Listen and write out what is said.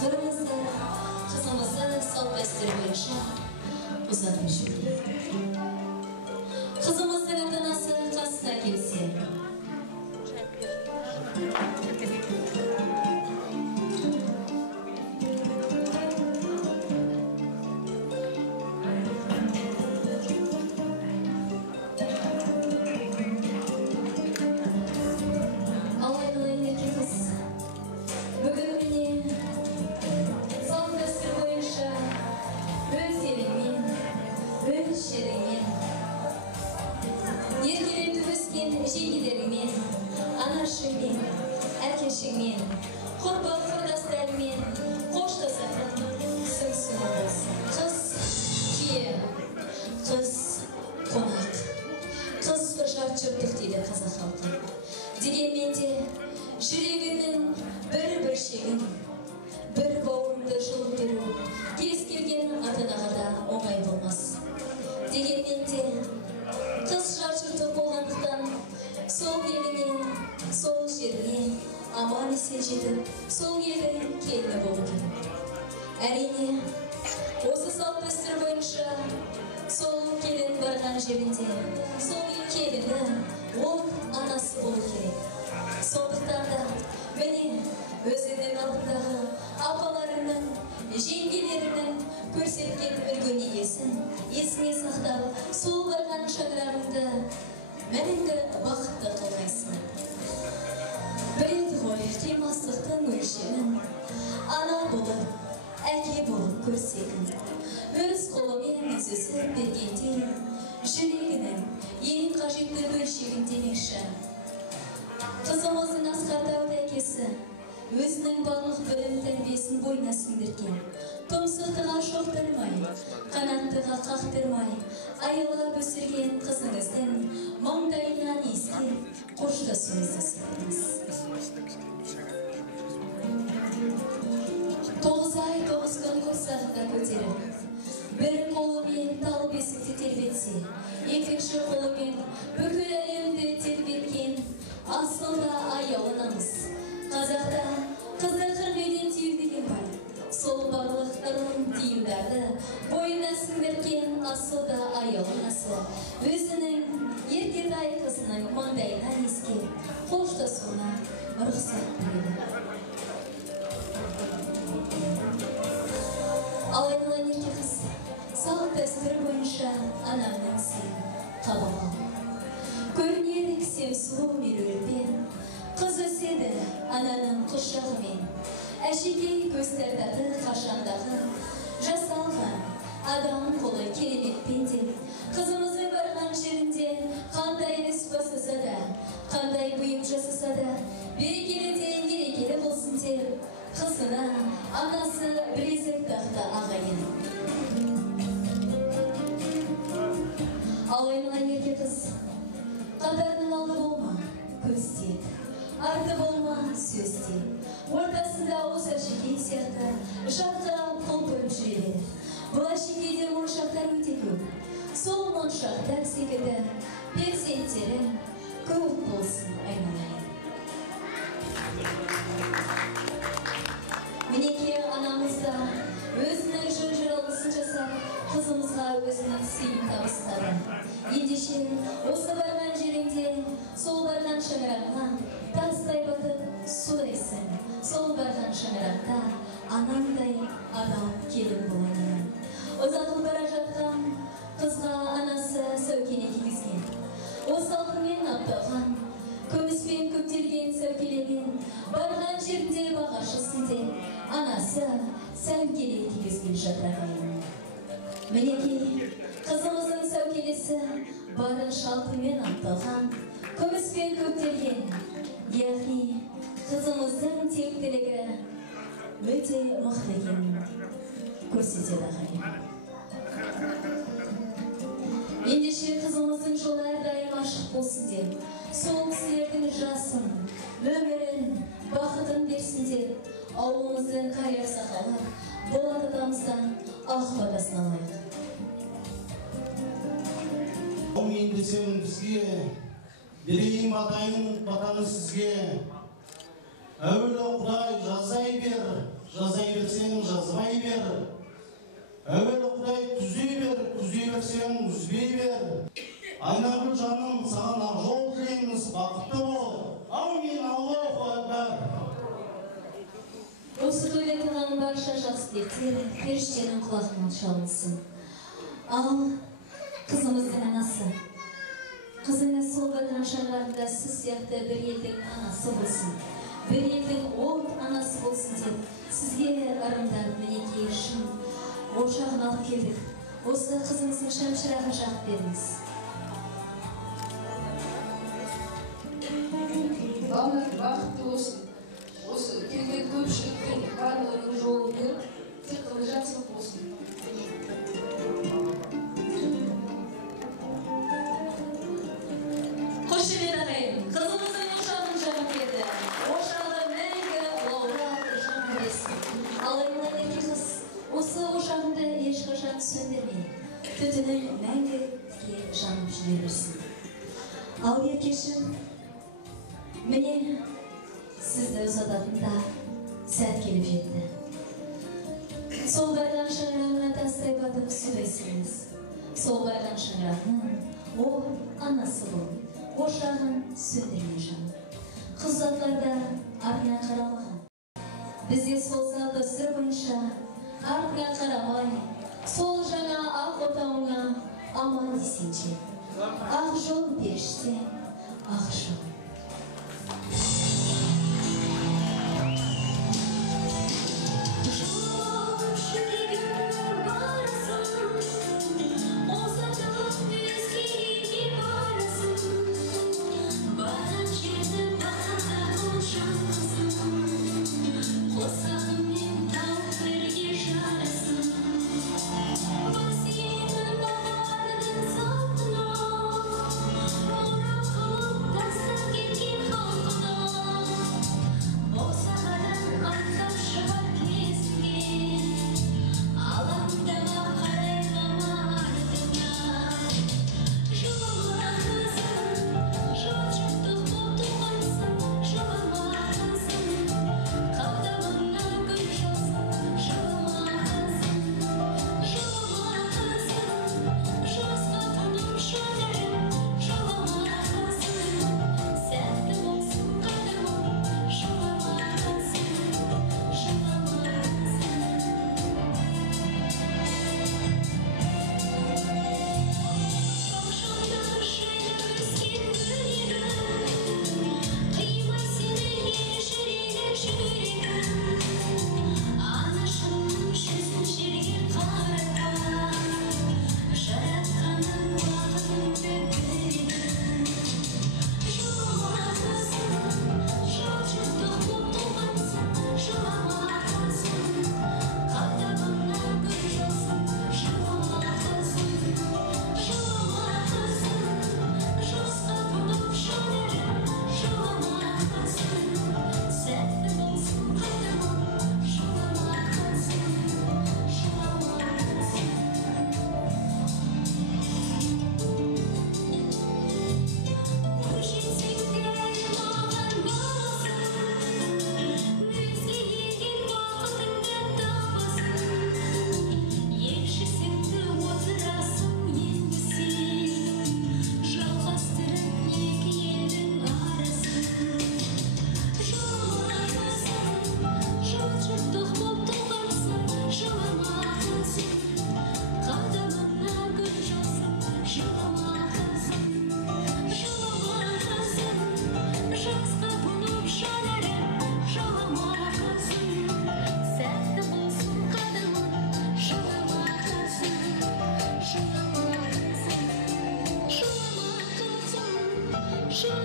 Turumuzda kızımızı sol bestirmeyişe uzatmış oluyor. Kızımızın adanası kasına gelsin. Жеңгелерімен, анашымен, әркешіңмен, құрбы құрдастарымен қоштасатын сыңсыңы болсын. Қыз кие, қыз қонақ, қыз жар жыртық дейді қазақ халқы. Дегенмен де жүрегінің бір шегін, бір бауырыңды жылып беру кез келген ата-анаға да оңай болмас. Дегенмен де қыз жар жыртық болғандықтан сол еліне, сол жеріне аман есен жетіп, сол елдің келіні болу керек. Әрине, осы салт дәстүр бойынша сол келін барған жерінде, сол келіні ол анасы болу керек. Сондықтан да міне өзінің алдындағы апаларының, жеңгелерінің көрсеткен үлгі-өнегесін есіңе сақтап, сол барған шаңырағыңды мәңгі бақытты қылғайсың. Біледі ғой қимастықтың өлшемін, ана болып, әке болып көрсегін. Өз қолымен үзісіп бергенде, жүрегінің ең қажетті бөлшегін демекші. Қызымыздың асқардағы әкесі өзінің барлық білім тәрбиесін бойына сіңдірген. Тұмсықтыға шоқтырмай, қанаттыға қақтырмай, айылап өсірген қызыңыздың маңдайынан иіскеп қоштасуыңызды сұраймыз. 9 ай 9 күн құрсағында көтеріп, бір қолымен тал бесікті тербетсе, екінші қолымен бүкіл әлемді тербеткен асылда аяулынамыз. Қазақта қызды қырғеден түйір деген бар. Сол барлық ырым түйіндарды бойына сіңдірген асылда аяулынасы өзінің еркетай қызының маңдайынан иіскеп қоштасуына рұқсат береді. Ал айналайын ерке қыз, салт дәстүр бойынша анаңның сен қабыл ал. Көрінер кісем сұлу меруілбен, қыз өседі ананың құшағымен. Әшекей көз тартады қашандағы жасалған адам қолы кереметпен де. Қызымыздың барған жерінде қандай іс бастаса да, қандай бұйым жасаса да, берекелі де мерекелі болсын деп, қызына анасы білезік тақты ағайын. Ал айналайын ерке қыз, қатарының алды болма, көзде, арты болма, сөзде. Ортасында осы әшекей сияқты жатқырап қол көріп жүреді. Бұл әшекейде моншақтар өте көп. Сол моншақтар секілді перзенттері көп болсын айналайын. Мінеке анамыз да өзінің жыр-жыралысын жасап, қызымызға өзінің сыйын табыстады. Ендеше осы барған жерінде, сол барған шаңырағына тастай батып судайсың. Сол барған шаңырақта анаңдай адам келін боланы. Ұзатылып бара жатқан қызға анасы сәукеле кигізген. Осы алтынмен апталған, күміспен көптелген сәукелемен барған жерінде бағашысын деп анасы сәукеле кигізген жатырағайын. Мінеке қызымыздың сәукелесі барын алтынмен апталған, күміспен көптелген, яғни қызымыздың тектілігі өте мықты екенін көрсетеді ағайын. Ендеше қызымыздың жолы әрдайым ашық болсын деп, сол кісілердің жасын, өмірін, бақытын берсін деп, ауылымыздың қария сақалы Болат атамыздан ақ батасын алайық. Мен десем бізге, берейін батаны сізге. Әуелі Құдай жазай бер Evvel Құдай түзей бер, түзей берсең үзбей бер. Айнагүл жаным, саған ақ жол тілейміз, бақытты бол. Аумин, Аллаху акбар. Осы тойда тыңған барша жақсы тілектер періштенің құлағынан шалынсын. Ал қызымыздың анасы. Қызыңыз сол батыран шаңғарында сіз сияқты бір елдің анасы болсын. Бір елдің от анасы болсын деп, сізге ырымдар мінекей шын ошағын алып келдік. Осы қызыңыздың шамшырағын жағып беріңіз. Балалар бақытты болсын. Осы келген көпшіліктің барлығының жолын беріп, тек қана жақсылық болсын. Қошемет ағайын, қызымыздың ошағын жағып берді. Ошағы мәңгі лаурап жанып өссін. Ал айлар қыз осы ошағында ешқашан сөндірмей, түтінін мәңгіге жанып жүре берсін. Ал еркешім, міне сізді ұзататында сәт келіп жетті. Сол барған шаңырағына тастай батып сөйлесіңіз. Сол барған шаңырағының о анасы болып, ошағын сөндірмей жанып. Қыз затларда артына қарамаған. Бізде сол салт дәстүр бойынша артына қарамай, сол жаңа ақ отауыңа аман десеңше. Ақ жол періште, ақ жол. Sure.